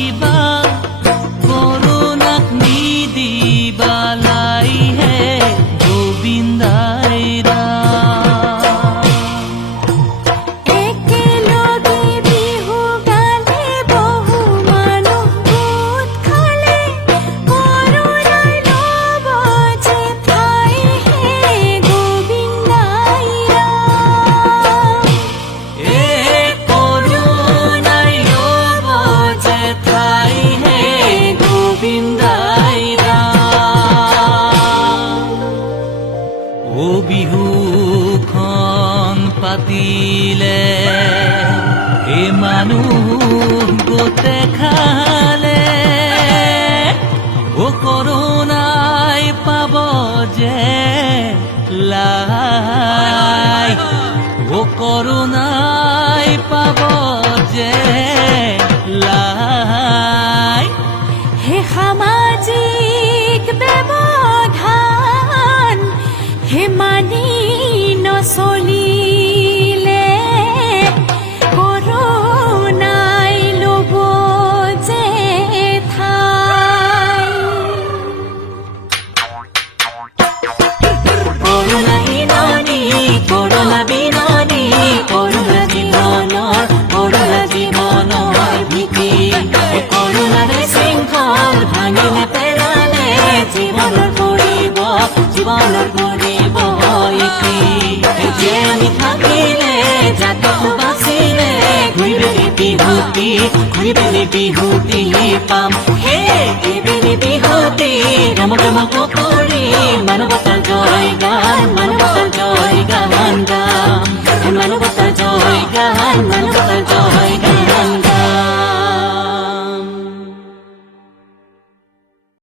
দিবা কৰোণাক নিদিবালাই হে গোবিন্দাই বিহুখন পাতিলে এ মানুহ গোটে খালে ও কৰোণাই পাব যে লাই ও কৰোণাই পাব যে লাই হে সামাজিক ব্যৱধান হে মানি নচলিলে কৰোণাই ল'ব যে ঠাই কৰোণা বিননি কৰোণা বিননি কৰোণা জীৱনৰ ভীতি কৰোণাৰে শৃংখল ভাঙিলে পেলালে জীৱনৰ কৰিব ইতি যে আমি থাকিলে জাতক বাচিলে ঘূৰিবেলি বিহুতি পাম হে এইবেলি বিহুতি ৰম ৰম কৰি মানৱতাৰ জয় গান